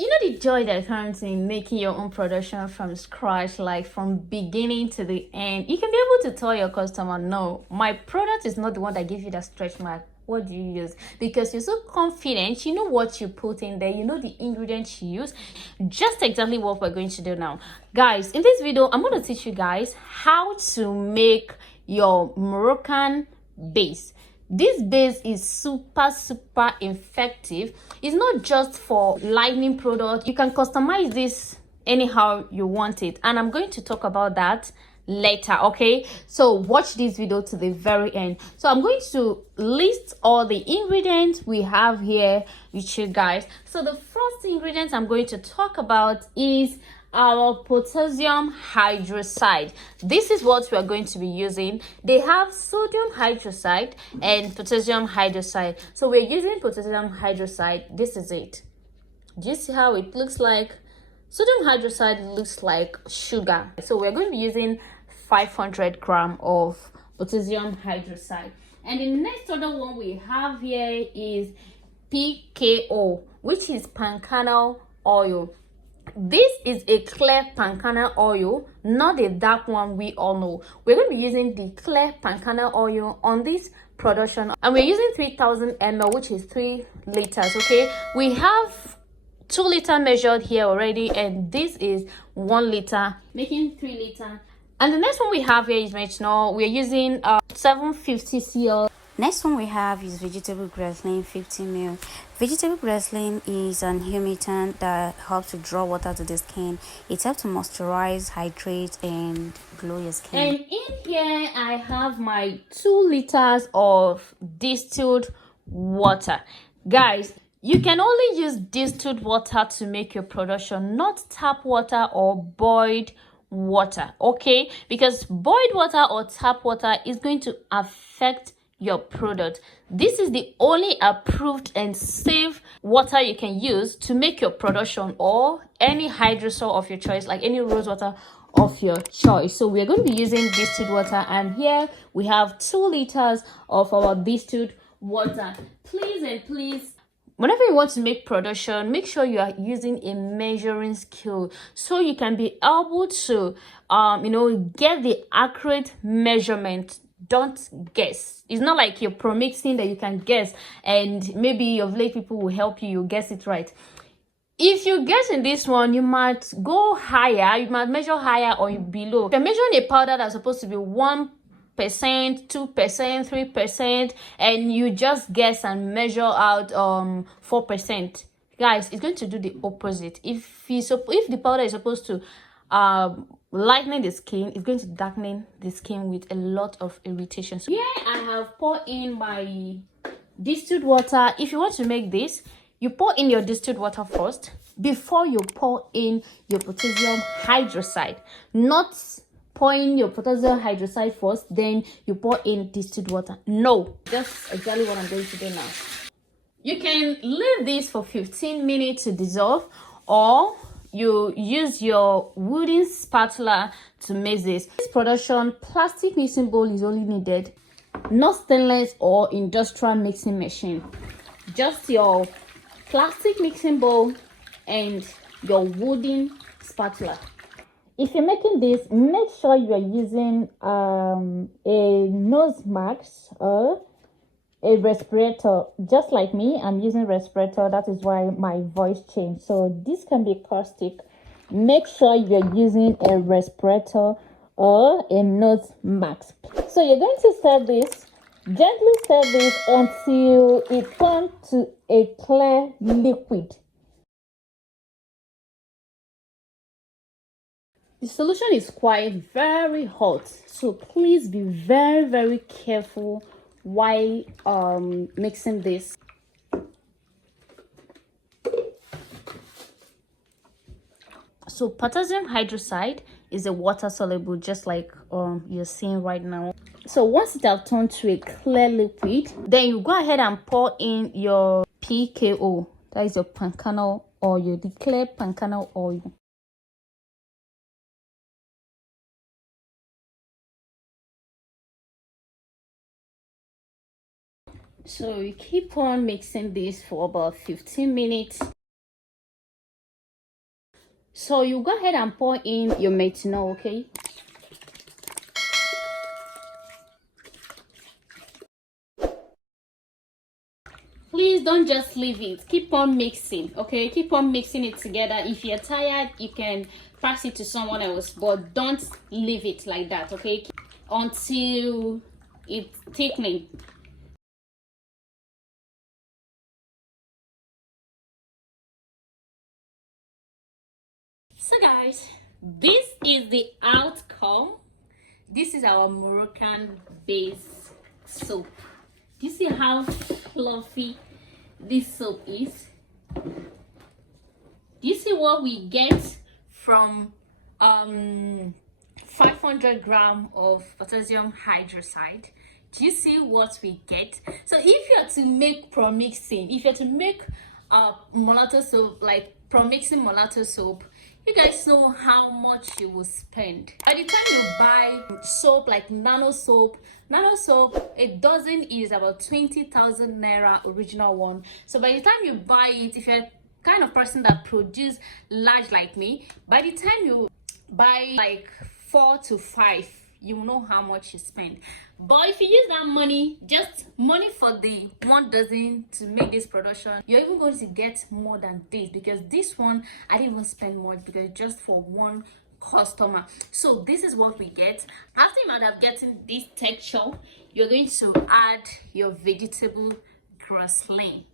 You know the joy that comes in making your own production from scratch, like from beginning to the end. You can be able to tell your customer, no, my product is not the one that gives you that stretch mark. What do you use? Because you're so confident, you know what you put in there, you know the ingredients you use. Just exactly what we're going to do now. Guys, in this video, I'm going to teach you guys how to make your Moroccan base. This base is super effective. It's not just for lightning product. You can customize this anyhow you want it, and I'm going to talk about that later. Okay, so watch this video to the very end. So I'm going to list all the ingredients we have here with you guys. So the first ingredient I'm going to talk about is our potassium hydroxide. This is what we are going to be using. They have sodium hydroxide and potassium hydroxide, so we're using potassium hydroxide. This is it. Do you see how it looks like? Sodium hydroxide looks like sugar, so we're going to be using 500 grams of potassium hydroxide. And the next other one we have here is PKO, which is palm kernel oil. This is a clear palm kernel oil, not a dark one we all know. We're going to be using the clear palm kernel oil on this production, and we're using 3000 ml, which is 3 liters. Okay, we have 2 liters measured here already, and this is 1 liter, making 3 liters. And the next one we have here is methanol. We're using 750 cl. Next one we have is vegetable glycerin 50 ml. Vegetable glycerin is an humectant that helps to draw water to the skin. It helps to moisturize, hydrate, and glow your skin. And in here I have my 2 liters of distilled water. Guys, you can only use distilled water to make your production, not tap water or boiled water, okay? Because boiled water or tap water is going to affect your product. This is the only approved and safe water you can use to make your production, or any hydrosol of your choice, like any rose water of your choice. So we're going to be using distilled water, and here we have 2 liters of our distilled water. Please and please, whenever you want to make production, make sure you are using a measuring scale so you can be able to get the accurate measurement. Don't guess. It's not like you're pro-mixing that you can guess and maybe your late people will help you guess it right. If you guess in this one, you might go higher, you might measure higher or below. If you're measuring a powder that's supposed to be 1%, 2%, 3%, and you just guess and measure out 4%, guys, it's going to do the opposite. If the powder is supposed to lightening the skin, it's going to darken the skin with a lot of irritation. So here I have poured in my distilled water. If you want to make this, you pour in your distilled water first before you pour in your potassium hydroxide. Not pouring your potassium hydroxide first, then you pour in distilled water. No, that's exactly what I'm going to do now. You can leave this for 15 minutes to dissolve, or you use your wooden spatula to mix this. This production, plastic mixing bowl is only needed, not stainless or industrial mixing machine. Just your plastic mixing bowl and your wooden spatula. If you're making this, make sure you are using a nose mask or a respirator. Just like me, I'm using respirator. That is why my voice changed. So this can be caustic. Make sure you're using a respirator or a nose mask. So you're going to stir this, gently stir this until it turns to a clear liquid. The solution is quite very hot, so please be very careful while mixing this. So potassium hydroxide is a water soluble, just like you're seeing right now. So once it has turned to a clear liquid, then you go ahead and pour in your PKO, that is your palm kernel oil, the clear palm kernel oil. So you keep on mixing this for about 15 minutes. So you go ahead and pour in your methanol, okay? Please don't just leave it. Keep on mixing, okay? Keep on mixing it together. If you're tired, you can pass it to someone else, but don't leave it like that, okay? Until it's thickening. So guys, this is the outcome. This is our Moroccan base soap. Do you see how fluffy this soap is? Do you see what we get from 500 grams of potassium hydroxide? Do you see what we get? So if you're to make promixing, if you're to make molato soap, like promixing molato soap, you guys know how much you will spend. By the time you buy soap like nano soap, a dozen is about 20,000 naira, original one. So by the time you buy it, if you're kind of person that produce large like me, by the time you buy like 4 to 5, you will know how much you spend. But if you use that money, just money for the 1 dozen to make this production, you're even going to get more than this, because this one I didn't even spend much, because just for 1 customer. So this is what we get. After you might have gotten this texture, you're going to add your vegetable grassland.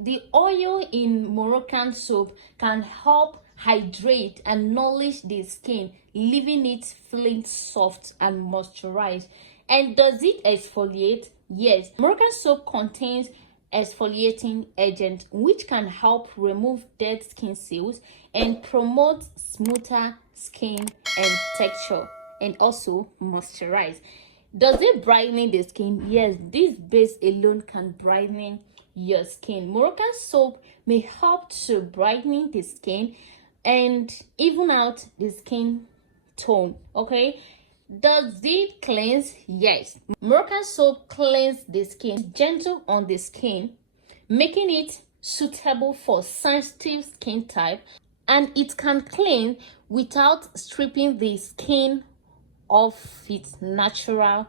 The oil in Moroccan soap can help hydrate and nourish the skin, leaving it feeling soft and moisturized. And does it exfoliate? Yes. Moroccan soap contains exfoliating agent, which can help remove dead skin cells and promote smoother skin and texture, and also moisturize. Does it brighten the skin? Yes, this base alone can brighten your skin. Moroccan soap may help to brighten the skin and even out the skin tone, okay? Does it cleanse? Yes. Moroccan soap cleans the skin, gentle on the skin, making it suitable for sensitive skin type, and it can clean without stripping the skin of its natural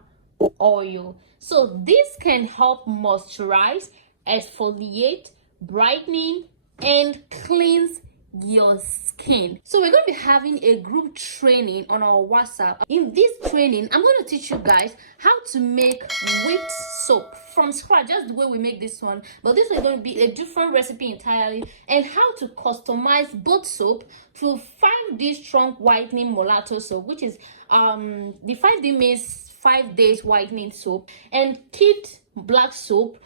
oil. So this can help moisturize, exfoliate, brightening, and cleanse your skin. So we're going to be having a group training on our WhatsApp. In this training, I'm going to teach you guys how to make whipped soap from scratch, just the way we make this one, but this is going to be a different recipe entirely, and how to customize both soap to 5D strong whitening molato soap, which is the 5D means 5 days whitening soap, and kit black soap,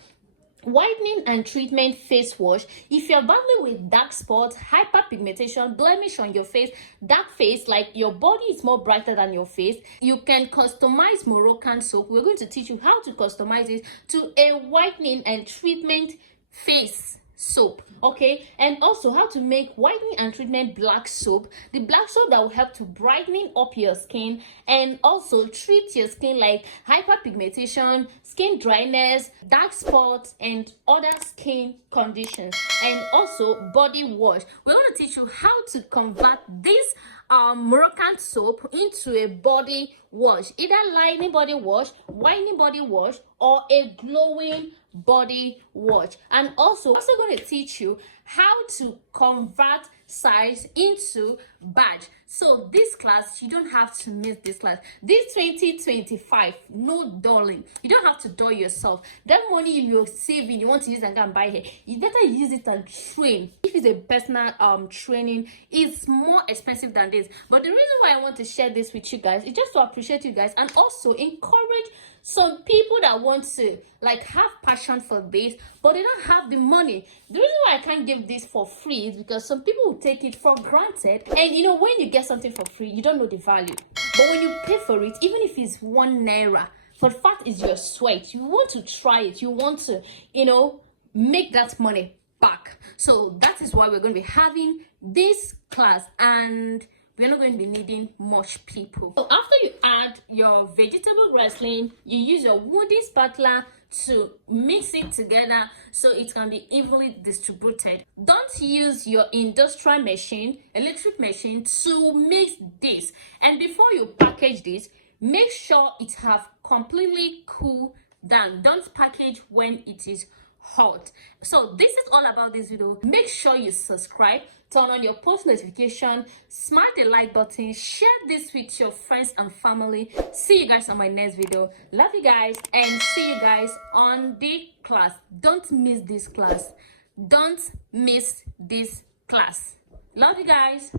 whitening and treatment face wash. If you're battling with dark spots, hyperpigmentation, blemish on your face, dark face, like your body is more brighter than your face, you can customize Moroccan soap. We're going to teach you how to customize it to a whitening and treatment face soap, okay? And also how to make whitening and treatment black soap, the black soap that will help to brightening up your skin and also treat your skin like hyperpigmentation, skin dryness, dark spots, and other skin conditions. And also body wash. We're going to teach you how to convert this Moroccan soap into a body wash, either lightening body wash, whitening body wash, or a glowing body wash. And also going to teach you how to convert size into badge. So this class, you don't have to miss this class. This 2025, no dulling. You don't have to dull yourself. That money you're saving, you want to use and go and buy hair, you better use it and train. If it's a personal training, it's more expensive than this. But the reason why I want to share this with you guys is just to appreciate you guys and also encourage some people that want to like have passion for this, but they don't have the money. The reason why I can't give this for free is because some people will take it for granted, and you know, when you get something for free, you don't know the value. But when you pay for it, even if it's 1 naira, for the fact is your sweat, you want to try it, you want to, you know, make that money back. So that is why we're going to be having this class, and we're not going to be needing much people. So after you add add your vegetable grassling, you use your wooden spatula to mix it together so it can be evenly distributed. Don't use your industrial machine, electric machine, to mix this. And before you package this, make sure it have completely cooled down. Don't package when it is hot. So this is all about this video. Make sure you subscribe, turn on your post notification, smash the like button, share this with your friends and family. See you guys on my next video. Love you guys, and see you guys on the class. Don't miss this class. Don't miss this class. Love you guys.